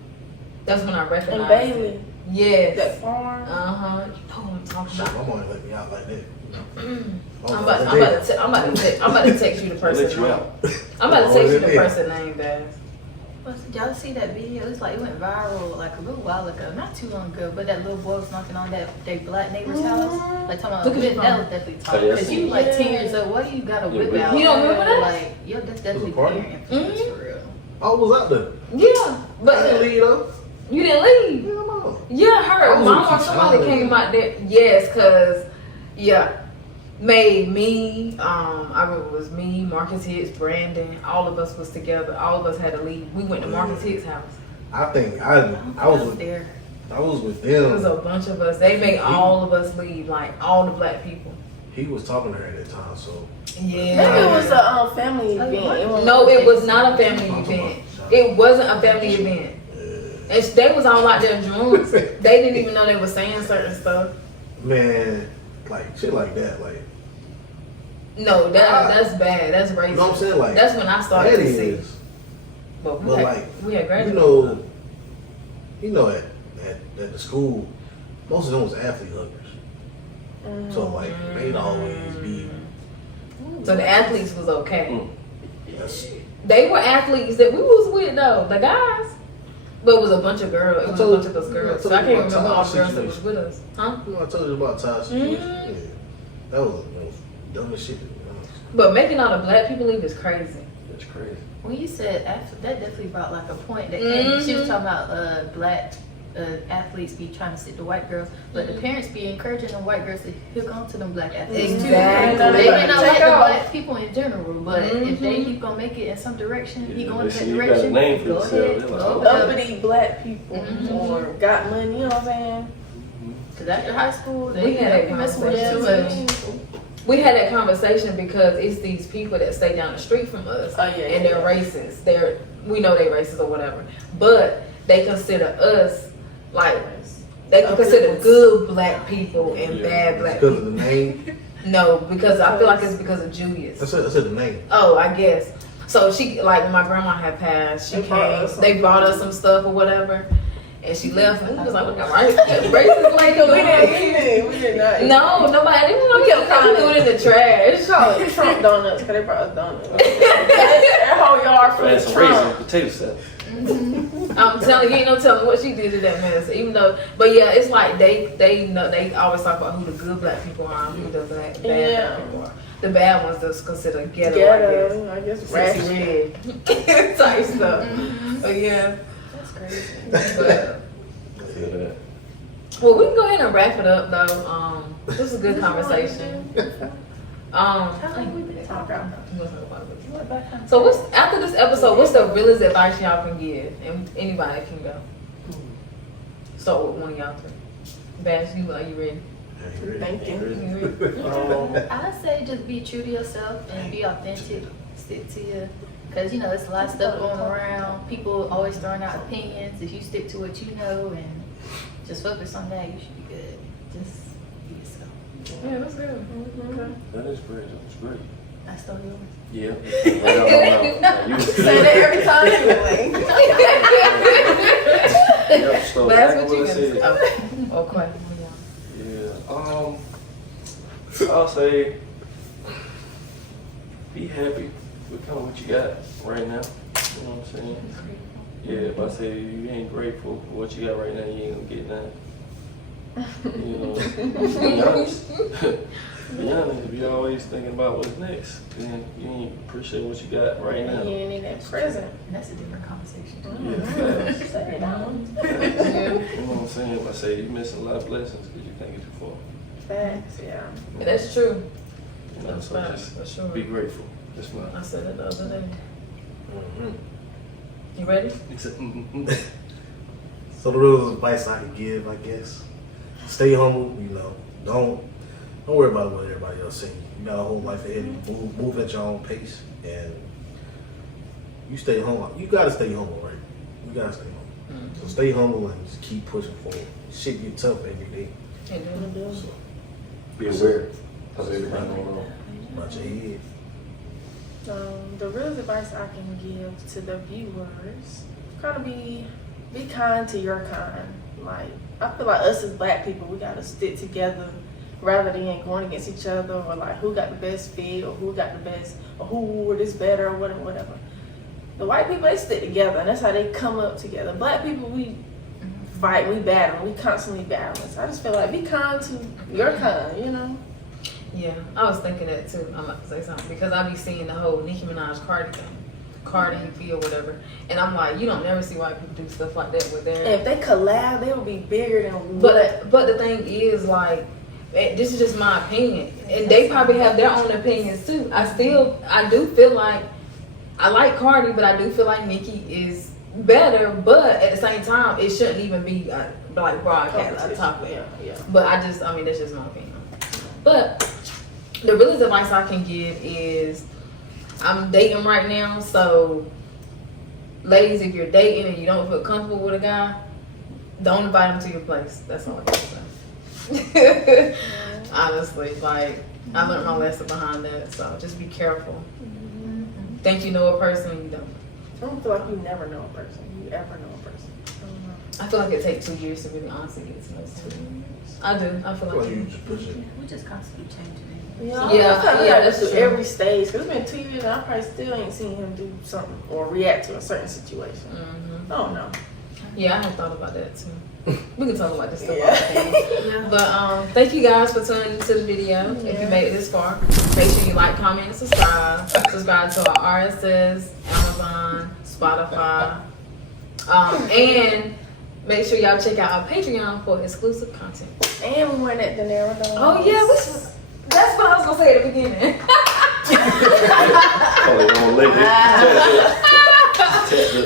That's when I And recognized. Bailey, It. Yes. that farm. You know what I'm talking shit, about. my mom let me out like that. I'm about to text you the They person. let you out. I'm about to text you the person name, Baz. Did y'all see that video? It's like it went viral like a little while ago, not too long ago. But that little boy was knocking on their black neighbor's house, like talking about Look at your that phone. was definitely Oh, talking yeah, I because seen you it. like 10 years old. Why do you got a whip but- out? You don't remember that? Like, yo, that's definitely party? peer influence for real. I was out there. Yeah, I didn't but leave though. you didn't leave. Hell no. Yeah, her I was mom or with somebody Keyshawn. came out there. Yes, cause made me. I remember it was me, Marcus Hicks, Brandon. All of us was together. All of us had to leave. We went to Marcus Hicks' house. I think I was with there. I was with It was them. a bunch of us. They made all of us leave, like all the black people. He was talking to her at that time, so Yeah. Maybe it was a family event. No, it was not a family event. It wasn't a family event. And they was all out there drunk. They didn't even know they were saying certain stuff. man, like shit like that, like No, that's bad. That's racist. You know what I'm saying? Like, that's when I started that to see. is. But But like, we had graduated. you know, at the school, most of them was athlete huggers. So like, they'd always be. So the athletes was okay. That's, They were athletes that we was with though, the guys. But it was a bunch of girls. It was a bunch of those girls. So I can't remember all the girls that was with us. Huh? you know, I told you about Ty's situation. Yeah. That was the most dumbest shit. But making all the black people leave is crazy. That's crazy. When you said athlete, that definitely brought like a point that came. She was talking about black athletes be trying to stick to white girls, but the parents be encouraging the white girls to hook on to them black athletes Exactly. too. They may not like the Take off. black people in general, but if they keep gonna make it in some direction, he going in that You got a direction. name for Go yourself. ahead, They're like, go oh. ahead. Uppity black people or got money, you know what I'm saying? Cause after high school, We they had that be messing with conversation too too. much. We had that conversation because it's these people that stay down the street from us, Oh, yeah, and yeah, they're racist. We know they're racist or whatever, but they consider us like they can consider good black people and bad black Because of people. the name. No, because I feel like it's because of Julius. I said the name. Oh, I guess. So she, like, when my grandma had passed, she They brought came. us They brought us some stuff or whatever, and she left. And we was like, "What the racist lady We doing?" did not. No, nobody. They We kept calling doing it. it in the trash. Call it Trump donuts because they brought us donuts. That whole yard full And of some raisin Trump. potato salad. I'm telling you, ain't no telling what she did to that mess. Even though, but yeah, it's like they know, they always talk about who the good black people are and who the bad Yeah. black people are. The bad ones that's considered ghetto, Ghetto, I guess. Sexy Ratchet. red type stuff. But yeah, That's crazy. but. I feel that. Well, we can go ahead and wrap it up though. This is a good conversation. I think we did talk about So what's after this episode? What's the realest advice y'all can give? And anybody can go. Start with one of y'all three. Bash, you are you ready? Thank you. You ready? I say just be true to yourself and be authentic. Stick to you. Because, you know, there's a lot of stuff going around. People always throwing out opinions. If you stick to what you know and just focus on that, you should be good. Just be yourself. Yeah, that's good. That is great. That's great. I stole yours. Yeah. Right out my mouth. You was Say good. that every time anyway. Yep, so But that's back what you I can said. say. Okay. Yeah. I'll say be happy with kind of what you got right now. You know what I'm saying? Yeah, if I say you ain't grateful for what you got right now, you ain't gonna get nothing. You know, be honest. Be honest, if you're always thinking about what's next, then you ain't appreciate what you got right now. You ain't in that present. And that's a different conversation. Yeah. Say it down. You know what I'm saying? If I say you're missing a lot of blessings because you think it's too far. Facts, yeah. But that's true. You know, That's so facts, just for sure. be grateful. That's my. I said it the other day. You ready? Except, So the real advice I can give, I guess, stay humble. You know, don't worry about what everybody else saying. You got a whole life ahead of you. Move at your own pace, and you stay humble. You gotta stay humble, right? You gotta stay humble. So stay humble and just keep pushing forward. Shit get tough every day. So be aware of everything going on. watch your head. The real advice I can give to the viewers, gotta be kind to your kind. Like, I feel like us as black people, we gotta stick together rather than going against each other or like who got the best fit or who got the best or who is better or whatever. The white people, they stick together and that's how they come up together. Black people, we fight, we battle, we constantly battle. So I just feel like be kind to your kind, you know? Yeah, I was thinking that too. I'm about to say something because I be seeing the whole Nicki Minaj Cardi thing, Cardi B or whatever, and I'm like, you don't never see white people do stuff like that with their. If they collab, they will be bigger than But the thing is, like, this is just my opinion, and they probably have their own opinions too. I do feel like I like Cardi, but I do feel like Nicki is better. But at the same time, it shouldn't even be like broadcast on top of it. Yeah. But I mean, that's just my opinion. But the realest advice I can give is I'm dating right now, so ladies, if you're dating and you don't feel comfortable with a guy, don't invite him to your place. That's all I can say. Honestly, like, I learned my lesson behind that, so just be careful. Think you know a person, you don't. I don't feel like you never know a person. You ever know a person. I don't know. I feel like it takes 2 years to really honestly get to know someone. I do. I feel Well, like you just push it. We just constantly changing it. Yeah, Yeah, I feel like yeah, that's that's through true. every stage. Cause it's been 2 years and I probably still ain't seen him do something or react to a certain situation. I don't know. Yeah, I had thought about that too. We can talk about this stuff. Yeah. Yeah. But thank you guys for tuning into the video. If you made it this far, make sure you like, comment, and subscribe. Subscribe to our RSS, Amazon, Spotify, and make sure y'all check out our Patreon for exclusive content. And we went at the narrow down. Oh yeah, that's what I was gonna say at the beginning. Probably won't lick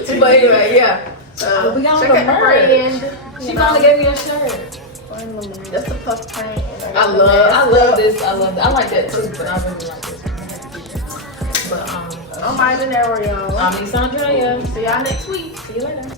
it. But anyway, yeah. So We got check the out the merch. brand. She finally gave me a shirt. Finally, that's the puff print. And I love this. I love that. I like that too, but I really like this. But I'm Ida Narrow, y'all. I'm Sandra. See y'all next week. See you later.